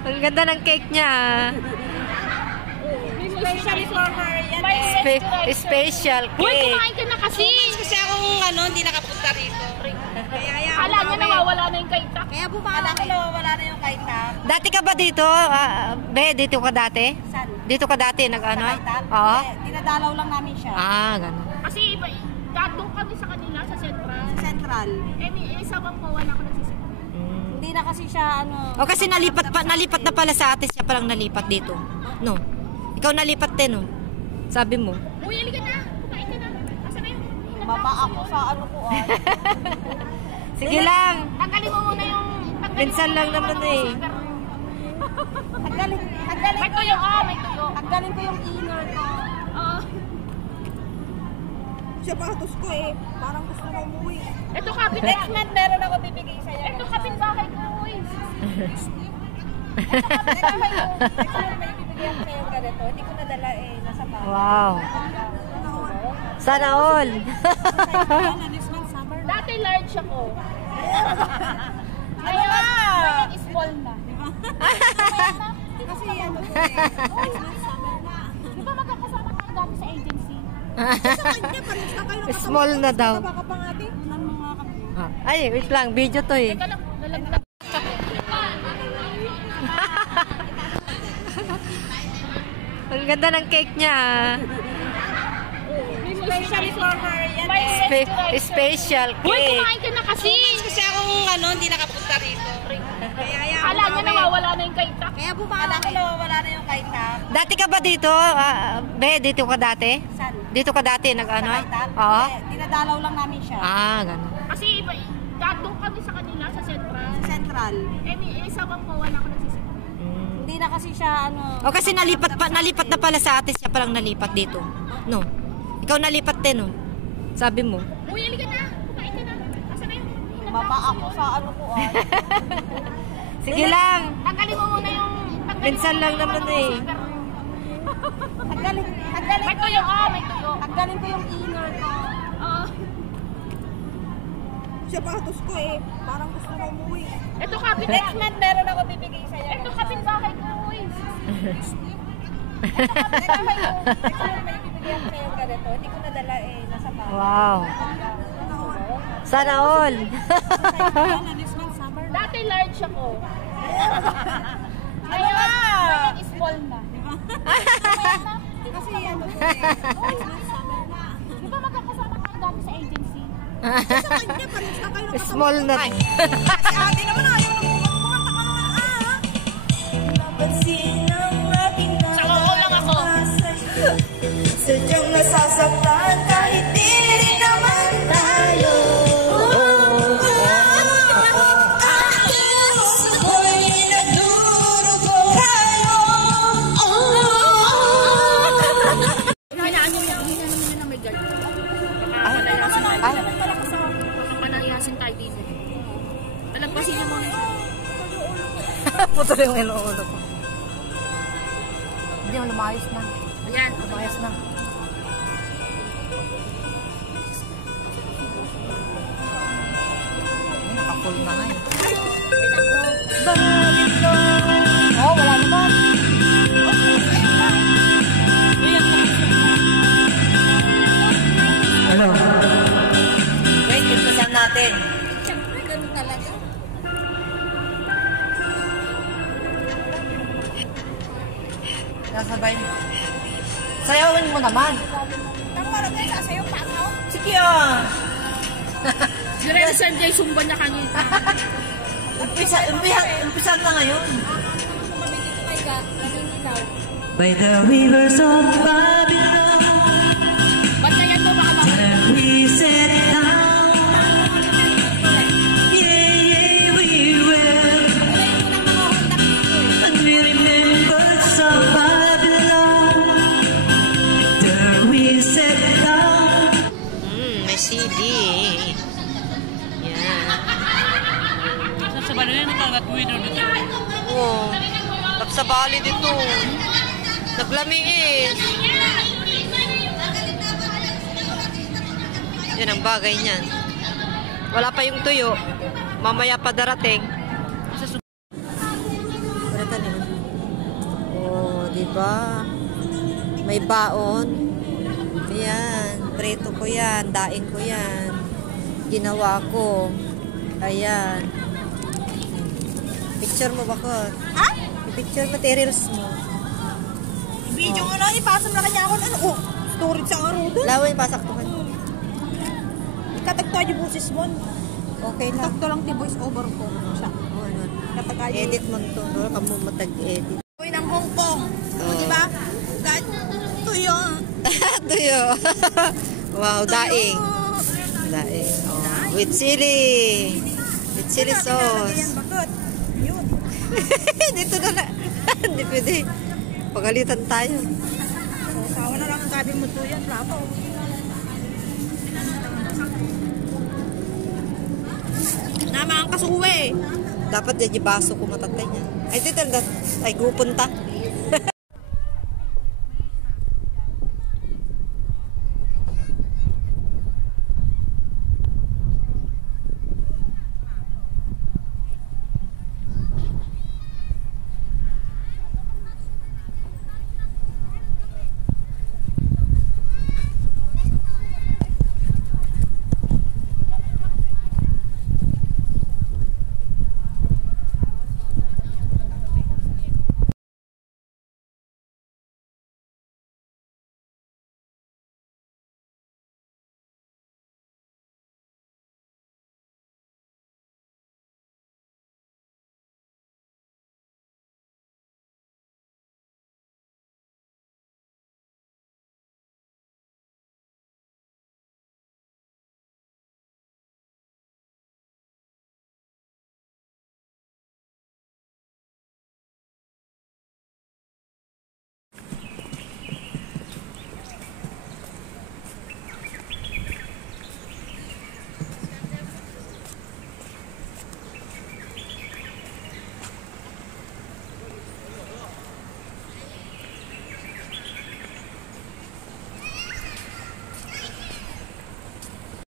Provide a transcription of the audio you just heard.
Ang ganda ng cake niya. Especially for her yan. Special cake. Uy, kumain ka na kasi. Kasi akong hindi nakapunta rito. Akala niya nawawala na yung kaitak. Kaya bumala ko nawawala na yung kaitak. Dati ka ba dito? Be, dito ka dati? Saan? Dito ka dati nag-ano? Kaitak? Oo. Dinadalaw lang namin siya. Ganun. Kasi doon kami sa kanila, sa Central. Central. Sa Bangkawan ako nagsisimula. Hindi na kasi siya O kasi nalipat na pala sa atin, siya palang nalipat dito. No. Ikaw nalipat din, no? Sabi mo. Uy, halika na. Kumain ka na. Asan na yung... Baba ako sa Sige lang. Tanggalin mo muna yung... Minsan lang naman eh. Tanggalin May tuyo. May tuyo. Tanggalin ko yung inner ko. Siya patos ko eh. Parang gusto mo umuwi. Ito kapit. Next month meron ako bibigay sa'yo. Ito kapit bahay ko. Uy. Next month may bibigyan ko sa'yo ganito. Hindi ko nadala eh. Nasa bahay. Wow. Sana all. Next month summer. Dati large ako. Ngayon small na. Kasi ano ko eh. Next month summer na. Di ba magkakasama kayo dati sa agency? Small na daw. Baka pang ating unan mo nga kami. Ay, wait lang. Video to eh. Teka lang. Nalaglag ako. Ang ganda ng cake niya. Especially for her yan. Special Uy, cake. kumain ka na kasi. Kasi akong hindi nakapunta rito. Akala niya nawawala na yung kaitak. Kaya bumala ko nawawala na yung kaitak. Dati ka ba dito? Be, dito ka dati? Saan? Dito ka dati nag-ano? Kaitak? Oo. Dinadalaw lang namin siya. Ganun. Kasi doon kami sa kanila, sa Central. Central. Sa Bangkawan ako nagsisimula. Hindi na kasi siya O kasi nalipat na pala sa atin, siya palang nalipat dito. No. Ikaw nalipat din, no? Sabi mo. Uy, halika na. Kumain ka na. Asan na yung... Baba ako sa ko Sige lang. Tanggalin mo muna yung... Minsan lang naman eh. Tanggalin May tuyo. May tuyo. Tanggalin ko yung inner ko. Siya patos ko eh. Parang gusto mo umuwi. Ito kapit. Next month meron ako bibigay sa'yo. Ito kapit bahay ko. Uy. Next month may bibigyan ko sa'yo ganito. Hindi ko nadala eh. Nasa bahay. Wow. Sana all. Next month summer. Dati large ako. Ngayon small na. Kasi ano ko eh. Next month summer na. Di ba magkakasama kayo dati sa agency? Sa kanya, palis na kayo. Small na. Kasi ate naman ayaw nang kumanta ka naman Sa oo lang ako. Sadyang nasasaktan kahit di rin naman tayo. Panayasin tayo dito. Talagpasin niyo muna siya. Puto yung ulo ko. Hindi, lumayos na. Ayan. Lumayos na. Naka-full na nga eh. Oh, wala naman. Ano? Wait, ito lang natin. Siyempre, ganun talaga. Nasabay mo. Sayawin mo naman. Para tayo sasayaw pa ako. Sige ah. Diretso Jay sumba niya kanina. Umpisa na ngayon. Mamigit kay Gat, naninilaw. By the rivers of Babylon, Bantayan mo baka and we sat down. Yeah, we will. And we remembered of Babylon. There we sat down. May CD. Yan. Sa balon na talaga tuwido dito. Oo. Tapsabali dito. Naglamiin. Yan ang bagay niyan. Wala pa yung tuyo. Mamaya pa darating. Sa Diba? May baon. Ayan. Preto ko yan. Daing ko yan. Ginawa ko. Ayan. Picture mo ba ko? Ha? Picture materials mo. Video mo na, ipasa mo na kanya ako. Ano? Oh, storage sa araw doon. Laway, pasaktuhan. Ikatagto yung busis mo. Okay lang. Takto lang ti voice over ko siya. Oh, ano. Kapag Edit mo ito. Kamu matag-edit. Uy, ng Hong Kong. Oh. Diba? Dahil tuyo. Tuyo. Wow, daing. Daing. Oh, with chili. With chili Yan, sauce. bakit? Yun. Dito na na. Hindi pwede. Pagalitan tayo. So, sawa na lang ang gabi mo tuyo. Plato. Nama ang kasuwe. Dapat yan yung baso ko matatay niya. Ay, dito. Ay, gupunta.